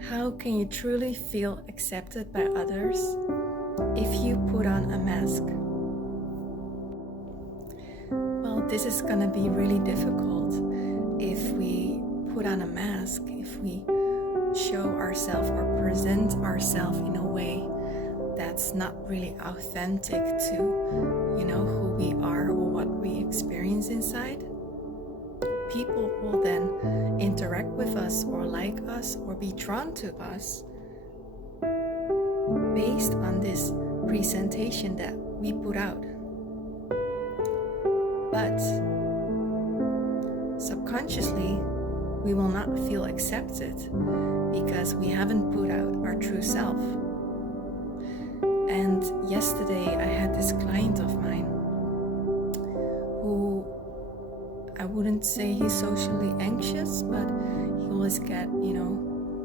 How can you truly feel accepted by others if you put on a mask? Well, this is gonna be really difficult if we put on a mask, if we show ourselves or present ourselves in a way that's not really authentic to, who we are or what we experience inside. People will then interact with us or like us or be drawn to us based on this presentation that we put out. But subconsciously, we will not feel accepted because we haven't put out our true self. And yesterday I had this client of mine who, I wouldn't say he's socially anxious, but he always get,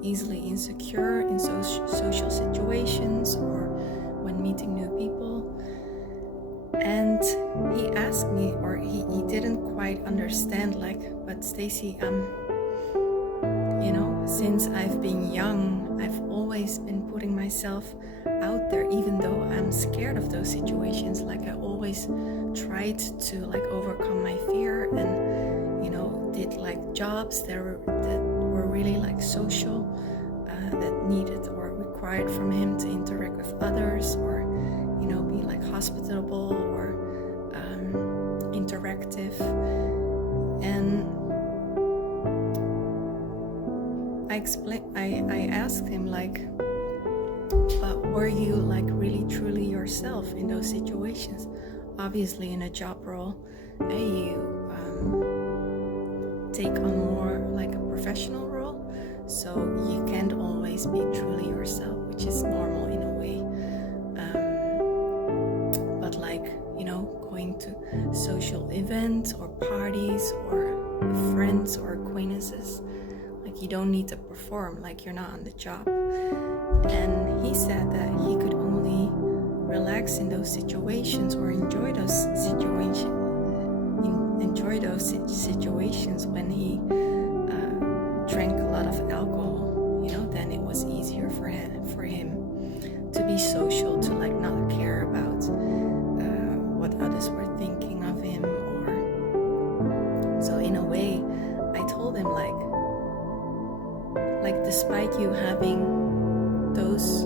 easily insecure in social situations or when meeting new people. And he asked me, or he didn't quite understand, but Stacy, since I've been young, I've always been putting myself out there, even though I'm scared of those situations. I always tried to overcome my fear and, did jobs that were really social, that needed or required from him to interact with others or, be hospitable or interactive. And I asked him but were you really truly yourself in those situations? Obviously in a job role, you take on more a professional role, so you can't always be truly yourself, which is normal in a way. But going to social events or parties or with friends or acquaintances, you don't need to perform, you're not on the job. And he said that he could only relax in those situations or enjoy those situations when he drank a lot of alcohol. Then it was easier for him to be social, to not care about what others were thinking of him. Or so in a way, I told him despite you having those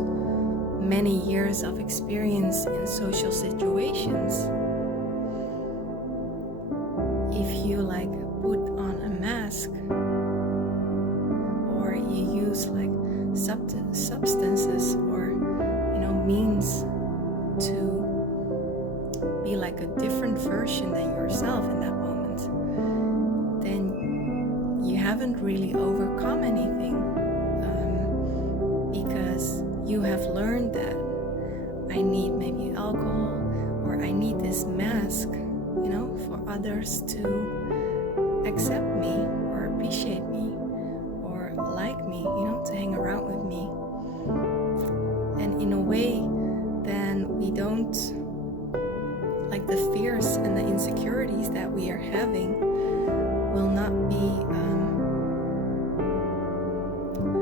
many years of experience in social situations, if you put on a mask or you use substances or means to be a different version than yourself in that moment, then you haven't really overcome anything. Because you have learned that I need maybe alcohol or I need this mask, for others to accept me or appreciate me or like me, to hang around with me. And in a way, then we don't, the fears and the insecurities that we are having will not be,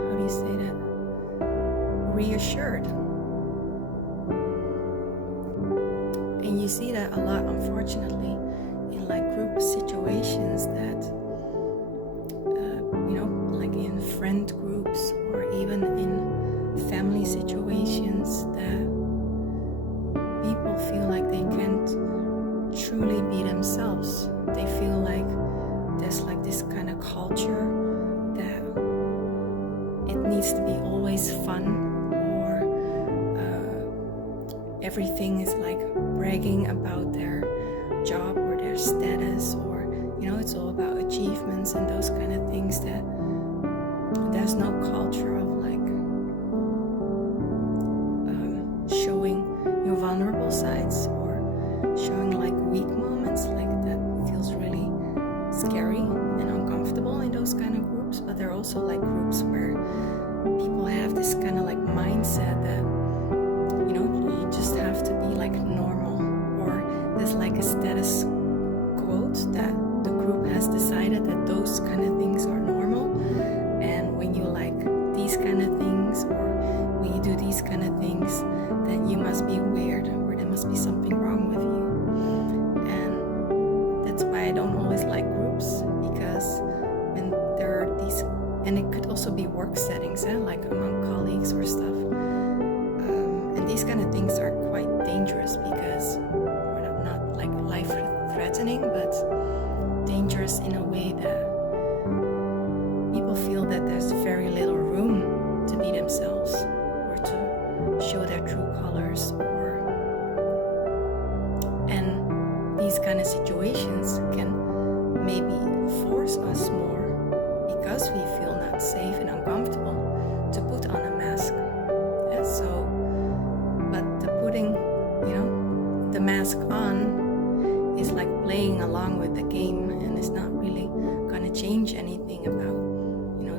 how do you say that? Reassured. And you see that a lot, unfortunately, in group situations that in friend groups or even in family situations, that people feel they can't truly be themselves. They feel there's this kind of culture that it needs to be always fun. Everything is bragging about their job or their status, or it's all about achievements and those kind of things, that there's no culture of showing your vulnerable sides or showing weak moments. That feels really scary and uncomfortable in those kind of groups. But there are also groups where people have this kind of mindset that you just have to be normal, or there's a status quote that the group has decided that those kind of things are normal, and when you these kind of things And it could also be work settings, like among colleagues or stuff. And these kind of things are quite dangerous because, or not like life-threatening, but dangerous in a way that people feel that there's very little room to be themselves or to show their true colors. And these kind of situations can maybe force us more because we feel not safe and uncomfortable to put on a mask. And so, but the putting, the mask on is like playing along with the game, and it's not really gonna change anything about,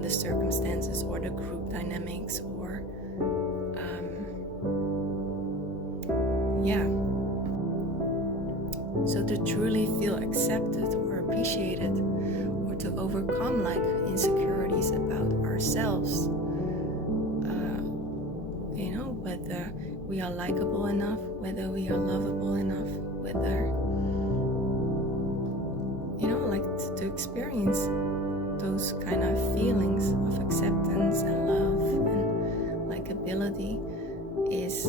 the circumstances or the group dynamics or, So to truly feel accepted or appreciated, to overcome like insecurities about ourselves, whether we are likable enough, whether we are lovable enough, whether to experience those kind of feelings of acceptance and love and likability, is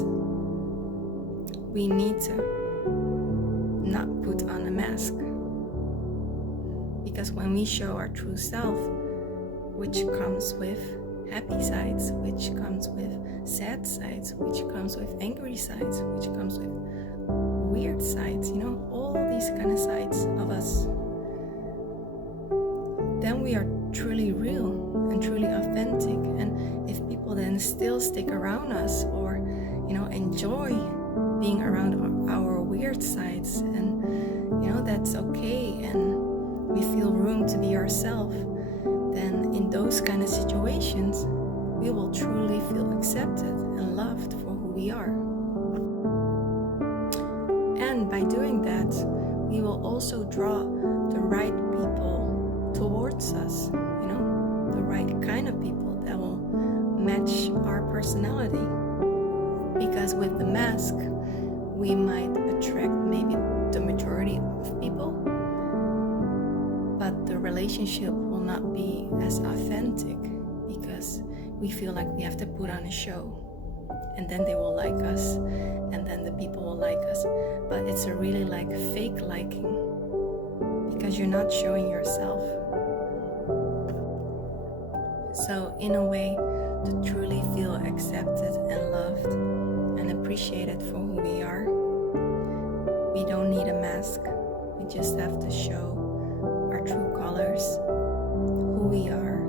we need to not put on a mask. Because when we show our true self, which comes with happy sides, which comes with sad sides, which comes with angry sides, which comes with weird sides, all these kind of sides of us, then we are truly real and truly authentic. And if people then still stick around us or, enjoy being around our weird sides, and, that's okay, and we feel room to be ourselves, then in those kind of situations, we will truly feel accepted and loved for who we are. And by doing that, we will also draw the right people towards us, the right kind of people that will match our personality. Because with the mask, we might attract maybe the majority of people, but the relationship will not be as authentic because we feel like we have to put on a show, and then they will like us, and then the people will like us. But it's a really like fake liking because you're not showing yourself. So in a way, to truly feel accepted and loved and appreciated for who we are, we don't need a mask. We just have to show our true colors, who we are,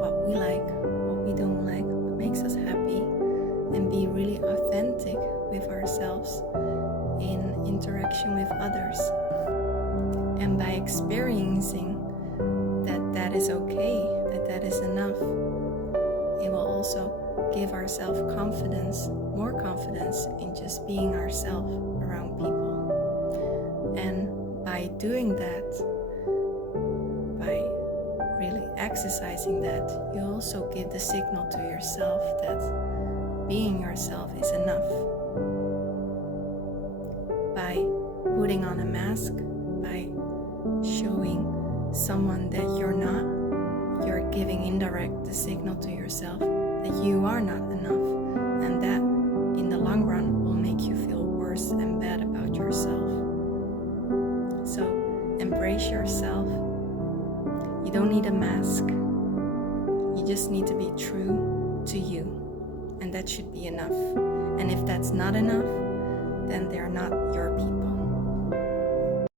what we like, what we don't like, what makes us happy, and be really authentic with ourselves in interaction with others. And by experiencing that is okay, that is enough, it will also give ourselves confidence, more confidence in just being ourselves around people. And by doing that, by really exercising that, you also give the signal to yourself that being yourself is enough. By putting on a mask, by showing someone that you're not, you're giving indirect the signal to yourself that you are not enough, and that in the long run will make you feel worse and bad about yourself. So embrace yourself. You don't need a mask. You just need to be true to you, and that should be enough. And if that's not enough, then they're not your people.